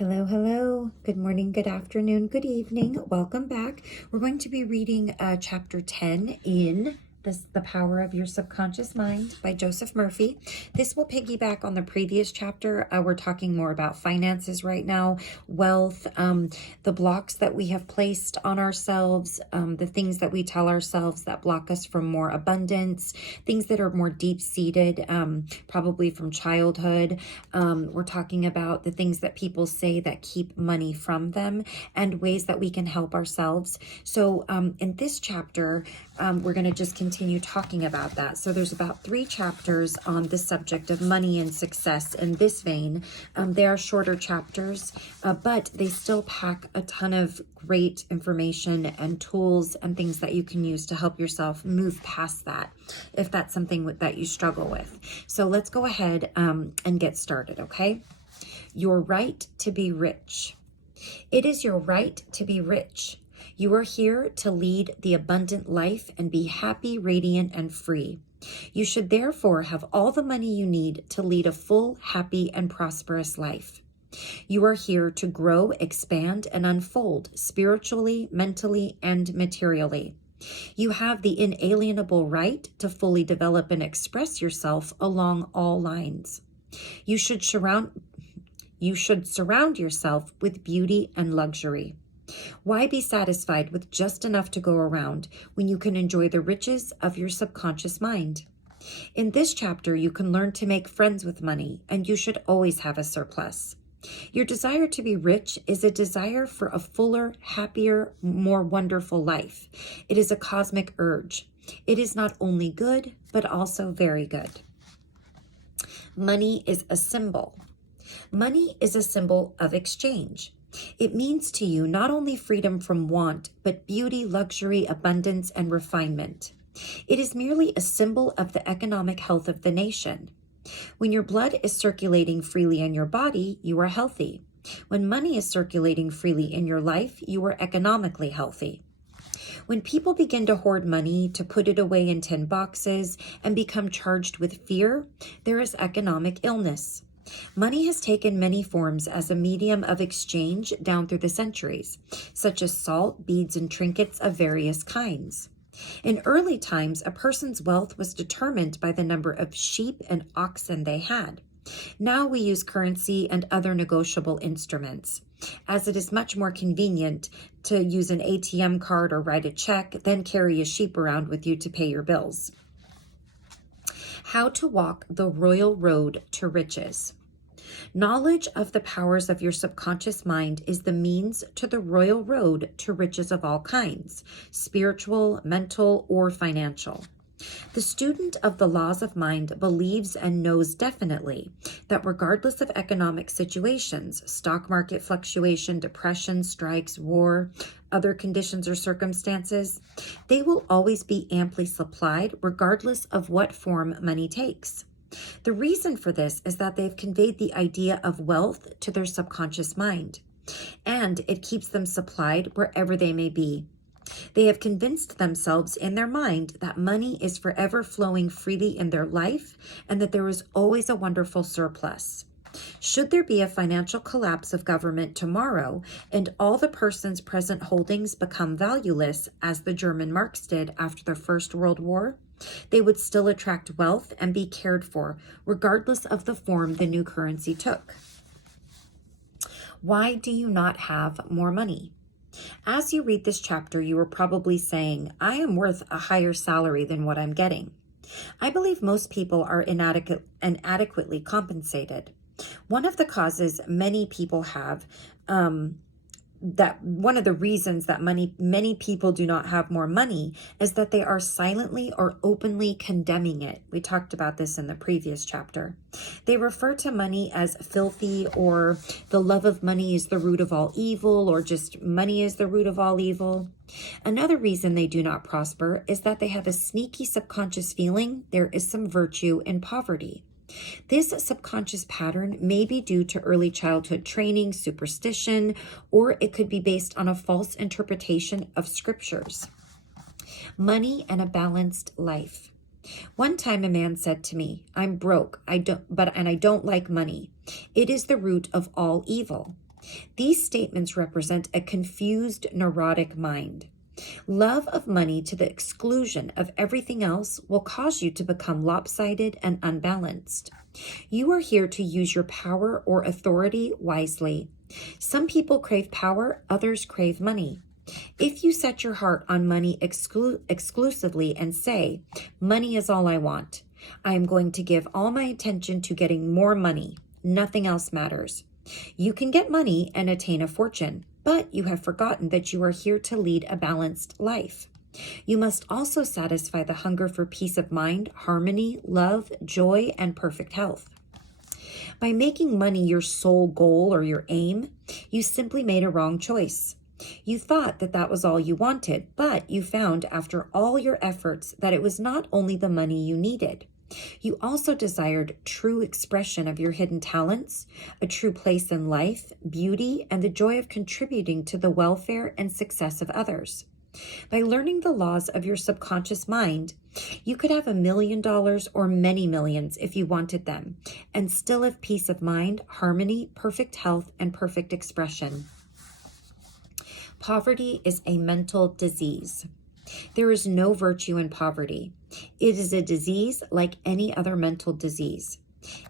Hello, hello. Good morning, good afternoon, good evening. Welcome back. We're going to be reading chapter 10 in The Power of Your Subconscious Mind by Joseph Murphy. This will piggyback on the previous chapter. We're talking more about finances right now, wealth, the blocks that we have placed on ourselves, the things that we tell ourselves that block us from more abundance, things that are more deep-seated, probably from childhood. We're talking about the things that people say that keep money from them and ways that we can help ourselves. So in this chapter, we're going to just continue talking about that. So there's about 3 chapters on the subject of money and success in this vein. They are shorter chapters, but they still pack a ton of great information and tools and things that you can use to help yourself move past that, if that's something that you struggle with. So let's go ahead and get started, okay? Your right to be rich. It is your right to be rich. You are here to lead the abundant life and be happy, radiant, and free. You should therefore have all the money you need to lead a full, happy, and prosperous life. You are here to grow, expand, and unfold spiritually, mentally, and materially. You have the inalienable right to fully develop and express yourself along all lines. You should surround yourself with beauty and luxury. Why be satisfied with just enough to go around when you can enjoy the riches of your subconscious mind? In this chapter, you can learn to make friends with money, and you should always have a surplus. Your desire to be rich is a desire for a fuller, happier, more wonderful life. It is a cosmic urge. It is not only good, but also very good. Money is a symbol. Money is a symbol of exchange. It means to you not only freedom from want, but beauty, luxury, abundance, and refinement. It is merely a symbol of the economic health of the nation. When your blood is circulating freely in your body, you are healthy. When money is circulating freely in your life, you are economically healthy. When people begin to hoard money, to put it away in tin boxes, and become charged with fear, there is economic illness. Money has taken many forms as a medium of exchange down through the centuries, such as salt, beads, and trinkets of various kinds. In early times, a person's wealth was determined by the number of sheep and oxen they had. Now we use currency and other negotiable instruments, as it is much more convenient to use an ATM card or write a check than carry a sheep around with you to pay your bills. How to walk the royal road to riches. Knowledge of the powers of your subconscious mind is the means to the royal road to riches of all kinds, spiritual, mental, or financial. The student of the laws of mind believes and knows definitely that regardless of economic situations, stock market fluctuation, depression, strikes, war, other conditions or circumstances, they will always be amply supplied regardless of what form money takes. The reason for this is that they've conveyed the idea of wealth to their subconscious mind, and it keeps them supplied wherever they may be. They have convinced themselves in their mind that money is forever flowing freely in their life and that there is always a wonderful surplus. Should there be a financial collapse of government tomorrow and all the person's present holdings become valueless, as the German marks did after the First World War, they would still attract wealth and be cared for, regardless of the form the new currency took. Why do you not have more money? As you read this chapter, you are probably saying, I am worth a higher salary than what I'm getting. I believe most people are inadequately compensated. One of the causes many people have, that one of the reasons that many people do not have more money is that they are silently or openly condemning it. We talked about this in the previous chapter. They refer to money as filthy, or the love of money is the root of all evil, or just money is the root of all evil. Another reason they do not prosper is that they have a sneaky subconscious feeling there is some virtue in poverty. This subconscious pattern may be due to early childhood training, superstition, or it could be based on a false interpretation of scriptures. Money and a balanced life. One time a man said to me, I'm broke, and I don't like money. It is the root of all evil. These statements represent a confused, neurotic mind. Love of money to the exclusion of everything else will cause you to become lopsided and unbalanced. You are here to use your power or authority wisely. Some people crave power, others crave money. If you set your heart on money exclusively and say, money is all I want, I am going to give all my attention to getting more money. Nothing else matters. You can get money and attain a fortune, but you have forgotten that you are here to lead a balanced life. You must also satisfy the hunger for peace of mind, harmony, love, joy, and perfect health. By making money your sole goal or your aim, you simply made a wrong choice. You thought that that was all you wanted, but you found after all your efforts that it was not only the money you needed. You also desired true expression of your hidden talents, a true place in life, beauty, and the joy of contributing to the welfare and success of others. By learning the laws of your subconscious mind, you could have $1 million or many millions if you wanted them, and still have peace of mind, harmony, perfect health, and perfect expression. Poverty is a mental disease. There is no virtue in poverty. It is a disease like any other mental disease.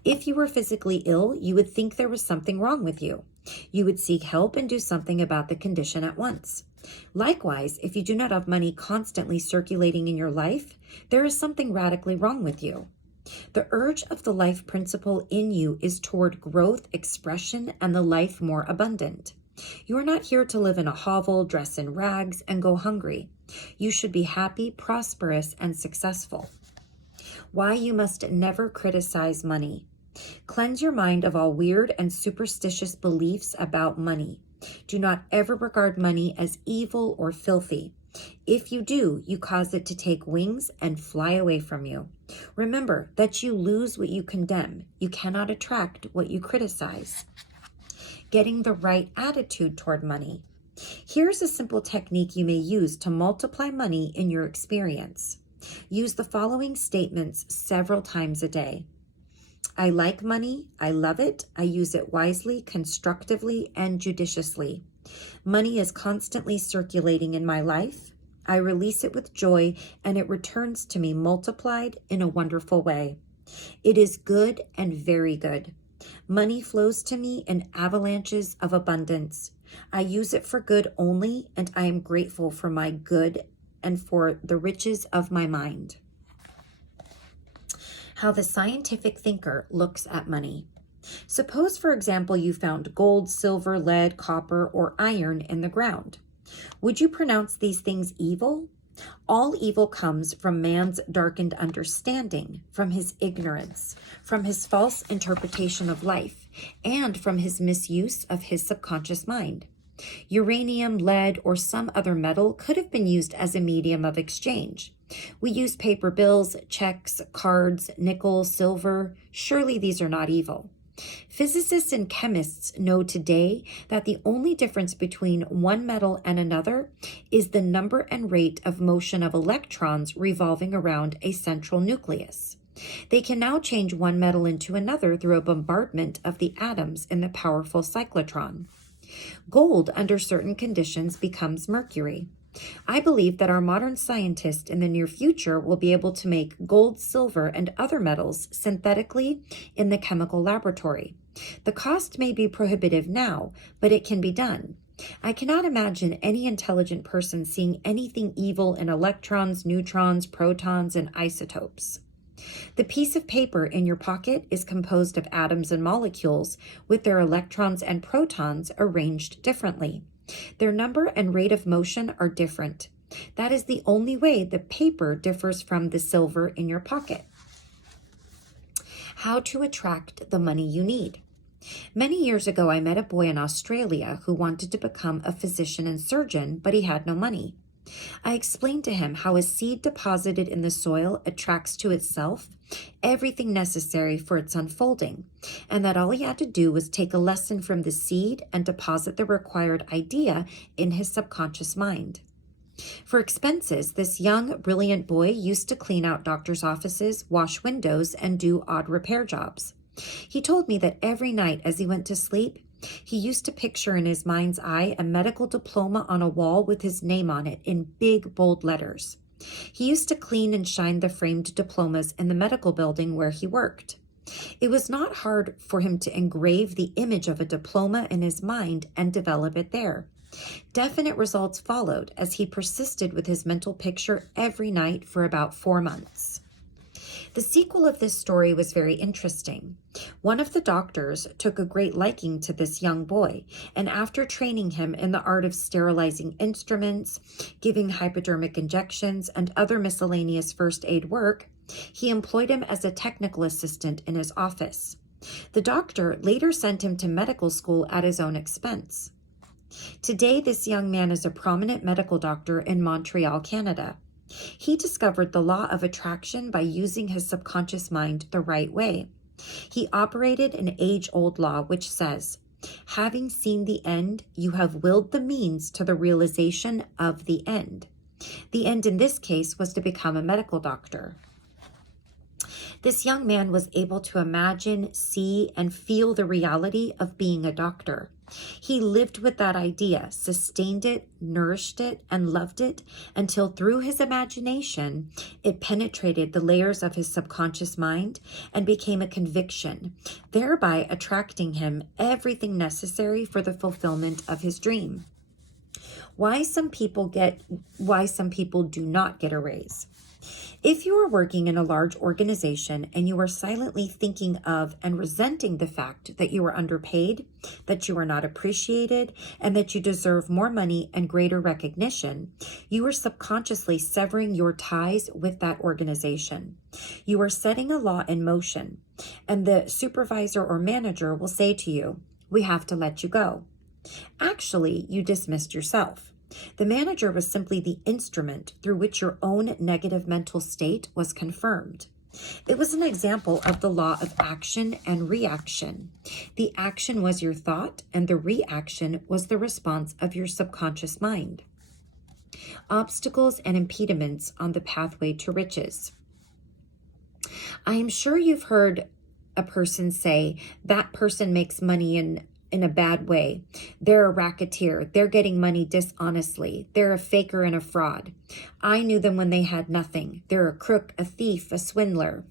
If you were physically ill, you would think there was something wrong with you. You would seek help and do something about the condition at once. Likewise, if you do not have money constantly circulating in your life, there is something radically wrong with you. The urge of the life principle in you is toward growth, expression, and the life more abundant. You are not here to live in a hovel, dress in rags, and go hungry. You should be happy, prosperous, and successful. Why you must never criticize money. Cleanse your mind of all weird and superstitious beliefs about money. Do not ever regard money as evil or filthy. If you do, you cause it to take wings and fly away from you. Remember that you lose what you condemn. You cannot attract what you criticize. Getting the right attitude toward money. Here's a simple technique you may use to multiply money in your experience. Use the following statements several times a day. I like money. I love it. I use it wisely, constructively, and judiciously. Money is constantly circulating in my life. I release it with joy, and it returns to me multiplied in a wonderful way. It is good and very good. Money flows to me in avalanches of abundance. I use it for good only, and I am grateful for my good and for the riches of my mind. How the scientific thinker looks at money. Suppose, for example, you found gold, silver, lead, copper, or iron in the ground. Would you pronounce these things evil? All evil comes from man's darkened understanding, from his ignorance, from his false interpretation of life, and from his misuse of his subconscious mind. Uranium, lead, or some other metal could have been used as a medium of exchange. We use paper bills, checks, cards, nickel, silver. Surely these are not evil. Physicists and chemists know today that the only difference between one metal and another is the number and rate of motion of electrons revolving around a central nucleus. They can now change one metal into another through a bombardment of the atoms in the powerful cyclotron. Gold, under certain conditions, becomes mercury. I believe that our modern scientists in the near future will be able to make gold, silver, and other metals synthetically in the chemical laboratory. The cost may be prohibitive now, but it can be done. I cannot imagine any intelligent person seeing anything evil in electrons, neutrons, protons, and isotopes. The piece of paper in your pocket is composed of atoms and molecules with their electrons and protons arranged differently. Their number and rate of motion are different. That is the only way the paper differs from the silver in your pocket. How to attract the money you need. Many years ago, I met a boy in Australia who wanted to become a physician and surgeon, but he had no money. I explained to him how a seed deposited in the soil attracts to itself everything necessary for its unfolding, and that all he had to do was take a lesson from the seed and deposit the required idea in his subconscious mind. For expenses, this young, brilliant boy used to clean out doctors' offices, wash windows, and do odd repair jobs. He told me that every night as he went to sleep, He used to picture in his mind's eye a medical diploma on a wall with his name on it in big, bold letters. He used to clean and shine the framed diplomas in the medical building where he worked. It was not hard for him to engrave the image of a diploma in his mind and develop it there. Definite results followed as he persisted with his mental picture every night for about 4 months. The sequel of this story was very interesting. One of the doctors took a great liking to this young boy, and after training him in the art of sterilizing instruments, giving hypodermic injections, and other miscellaneous first aid work, he employed him as a technical assistant in his office. The doctor later sent him to medical school at his own expense. Today, this young man is a prominent medical doctor in Montreal, Canada. He discovered the law of attraction by using his subconscious mind the right way. He operated an age-old law which says, "Having seen the end, you have willed the means to the realization of the end." The end in this case was to become a medical doctor. This young man was able to imagine, see, and feel the reality of being a doctor. He lived with that idea, sustained it, nourished it, and loved it until through his imagination, it penetrated the layers of his subconscious mind and became a conviction, thereby attracting him everything necessary for the fulfillment of his dream. Why some people do not get a raise. If you are working in a large organization and you are silently thinking of and resenting the fact that you are underpaid, that you are not appreciated, and that you deserve more money and greater recognition, you are subconsciously severing your ties with that organization. You are setting a law in motion, and the supervisor or manager will say to you, "We have to let you go." Actually, you dismissed yourself. The manager was simply the instrument through which your own negative mental state was confirmed. It was an example of the law of action and reaction. The action was your thought, and the reaction was the response of your subconscious mind. Obstacles and impediments on the pathway to riches. I am sure you've heard a person say, "That person makes money in a bad way. They're a racketeer. They're getting money dishonestly. They're a faker and a fraud. I knew them when they had nothing. They're a crook, a thief, a swindler."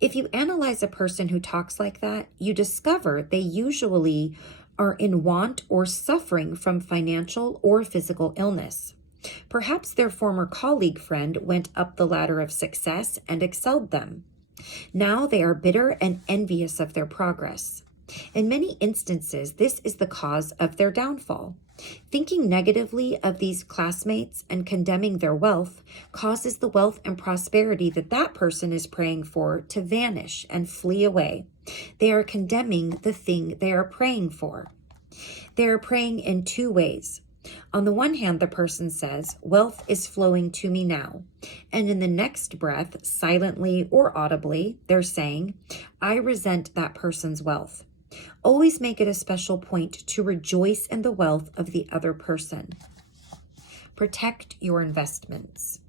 If you analyze a person who talks like that, you discover they usually are in want or suffering from financial or physical illness. Perhaps their former colleague friend went up the ladder of success and excelled them. Now they are bitter and envious of their progress. In many instances, this is the cause of their downfall. Thinking negatively of these classmates and condemning their wealth causes the wealth and prosperity that that person is praying for to vanish and flee away. They are condemning the thing they are praying for. They are praying in two ways. On the one hand, the person says, "Wealth is flowing to me now." And in the next breath, silently or audibly, they're saying, "I resent that person's wealth." Always make it a special point to rejoice in the wealth of the other person. Protect your investments.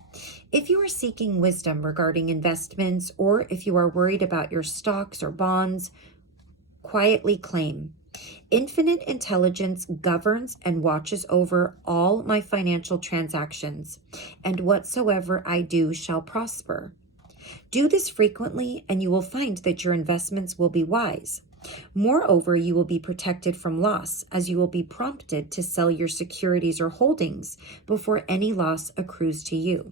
If you are seeking wisdom regarding investments, or if you are worried about your stocks or bonds, quietly claim, "Infinite intelligence governs and watches over all my financial transactions, and whatsoever I do shall prosper." Do this frequently, and you will find that your investments will be wise. Moreover, you will be protected from loss, as you will be prompted to sell your securities or holdings before any loss accrues to you.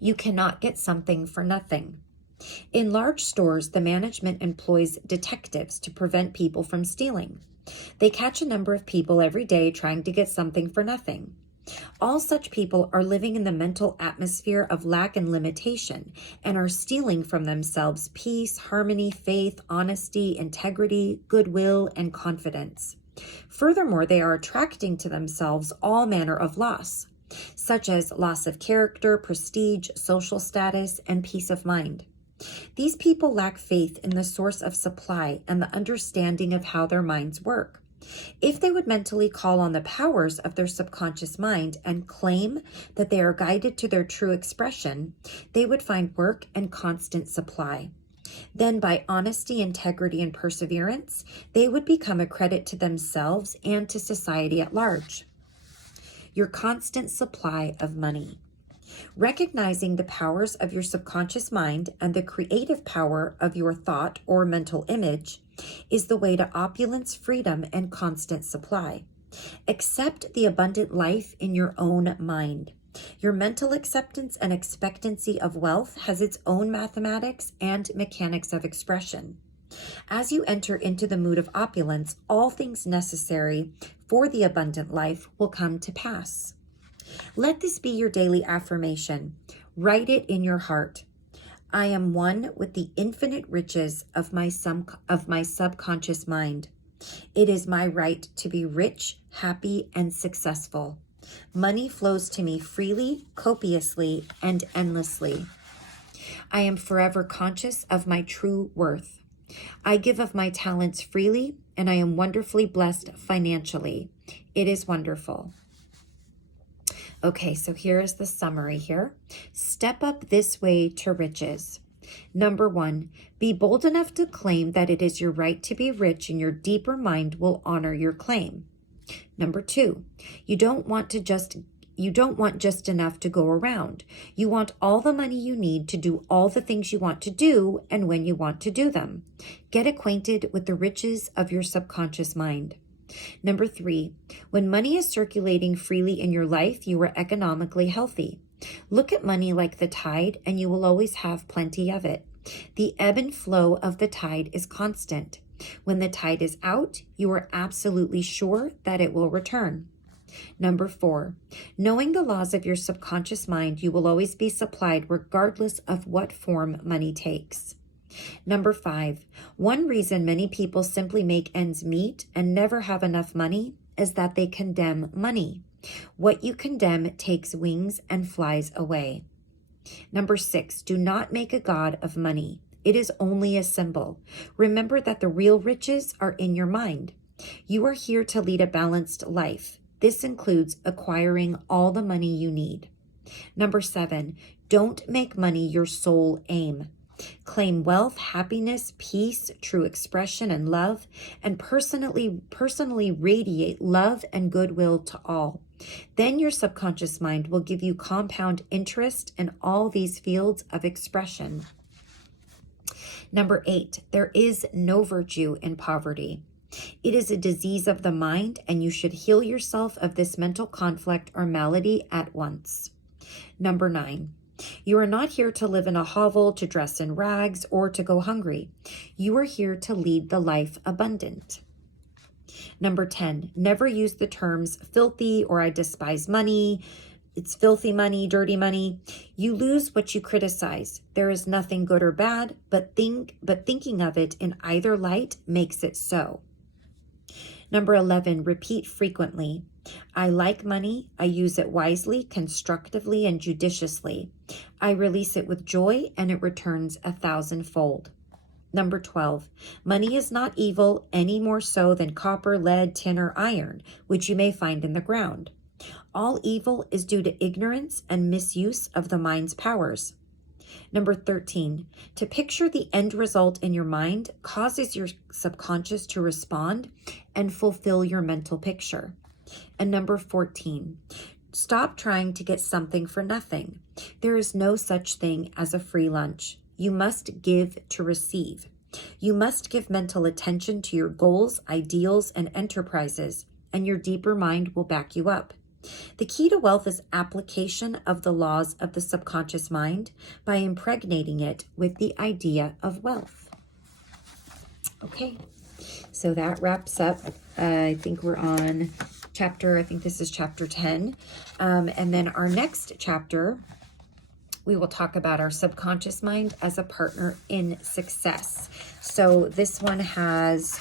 You cannot get something for nothing. In large stores, the management employs detectives to prevent people from stealing. They catch a number of people every day trying to get something for nothing. All such people are living in the mental atmosphere of lack and limitation and are stealing from themselves peace, harmony, faith, honesty, integrity, goodwill, and confidence. Furthermore, they are attracting to themselves all manner of loss, such as loss of character, prestige, social status, and peace of mind. These people lack faith in the source of supply and the understanding of how their minds work. If they would mentally call on the powers of their subconscious mind and claim that they are guided to their true expression, they would find work and constant supply. Then by honesty, integrity, and perseverance, they would become a credit to themselves and to society at large. Your constant supply of money. Recognizing the powers of your subconscious mind and the creative power of your thought or mental image is the way to opulence, freedom, and constant supply. Accept the abundant life in your own mind. Your mental acceptance and expectancy of wealth has its own mathematics and mechanics of expression. As you enter into the mood of opulence, all things necessary for the abundant life will come to pass. Let this be your daily affirmation. Write it in your heart. I am one with the infinite riches of my subconscious mind. It is my right to be rich, happy, and successful. Money flows to me freely, copiously, and endlessly. I am forever conscious of my true worth. I give of my talents freely, and I am wonderfully blessed financially. It is wonderful. Okay, so here is the summary here. Step up this way to riches. Number 1, be bold enough to claim that it is your right to be rich, and your deeper mind will honor your claim. Number 2, you don't want just enough to go around. You want all the money you need to do all the things you want to do and when you want to do them. Get acquainted with the riches of your subconscious mind. Number 3, when money is circulating freely in your life, you are economically healthy. Look at money like the tide, and you will always have plenty of it. The ebb and flow of the tide is constant. When the tide is out, you are absolutely sure that it will return. Number 4, knowing the laws of your subconscious mind, you will always be supplied regardless of what form money takes. Number 5, one reason many people simply make ends meet and never have enough money is that they condemn money. What you condemn takes wings and flies away. Number 6, do not make a god of money. It is only a symbol. Remember that the real riches are in your mind. You are here to lead a balanced life. This includes acquiring all the money you need. Number 7, don't make money your sole aim. Claim wealth, happiness, peace, true expression, and love, and personally radiate love and goodwill to all. Then your subconscious mind will give you compound interest in all these fields of expression. Number 8, there is no virtue in poverty. It is a disease of the mind, and you should heal yourself of this mental conflict or malady at once. Number 9, you are not here to live in a hovel, to dress in rags, or to go hungry. You are here to lead the life abundant. Number 10, never use the terms filthy or I despise money. It's filthy money, dirty money. You lose what you criticize. There is nothing good or bad, but thinking of it in either light makes it so. Number 11, repeat frequently. I like money. I use it wisely, constructively, and judiciously. I release it with joy, and it returns 1,000-fold. Number 12, money is not evil any more so than copper, lead, tin, or iron, which you may find in the ground. All evil is due to ignorance and misuse of the mind's powers. Number 13, to picture the end result in your mind causes your subconscious to respond and fulfill your mental picture. And number 14, stop trying to get something for nothing. There is no such thing as a free lunch. You must give to receive. You must give mental attention to your goals, ideals, and enterprises, and your deeper mind will back you up. The key to wealth is application of the laws of the subconscious mind by impregnating it with the idea of wealth. Okay, so that wraps up. I think we're on this is chapter 10. And then our next chapter, we will talk about our subconscious mind as a partner in success. So this one has,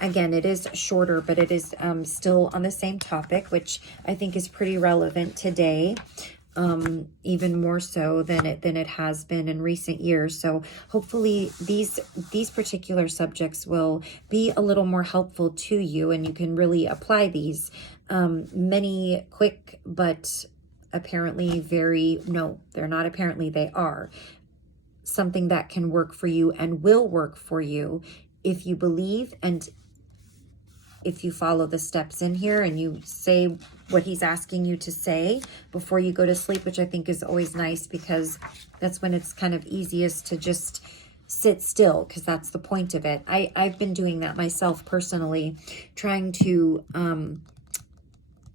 again, it is shorter, but it is still on the same topic, which I think is pretty relevant today, even more so than it has been in recent years. So hopefully these particular subjects will be a little more helpful to you, and you can really apply these. Many quick, but apparently they're not apparently, they are something that can work for you and will work for you if you believe, and if you follow the steps in here and you say what he's asking you to say before you go to sleep, which I think is always nice, because that's when it's kind of easiest to just sit still, because that's the point of it. I've been doing that myself personally, trying to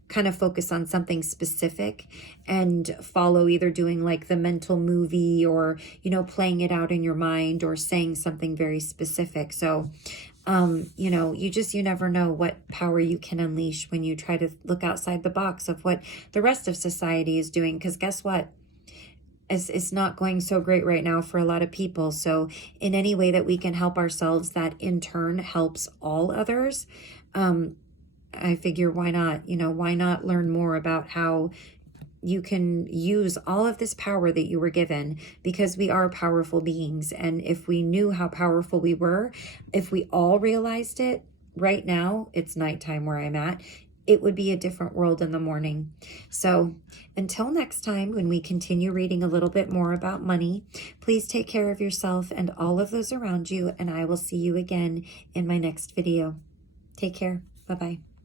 kind of focus on something specific and follow, either doing like the mental movie, or, you know, playing it out in your mind, or saying something very specific. So, you know, you never know what power you can unleash when you try to look outside the box of what the rest of society is doing. Because guess what? It's not going so great right now for a lot of people. So in any way that we can help ourselves, that in turn helps all others, I figure, why not? You know, why not learn more about how you can use all of this power that you were given, because we are powerful beings. And if we knew how powerful we were, if we all realized it right now, it's nighttime where I'm at, it would be a different world in the morning. So until next time, when we continue reading a little bit more about money, please take care of yourself and all of those around you. And I will see you again in my next video. Take care. Bye-bye.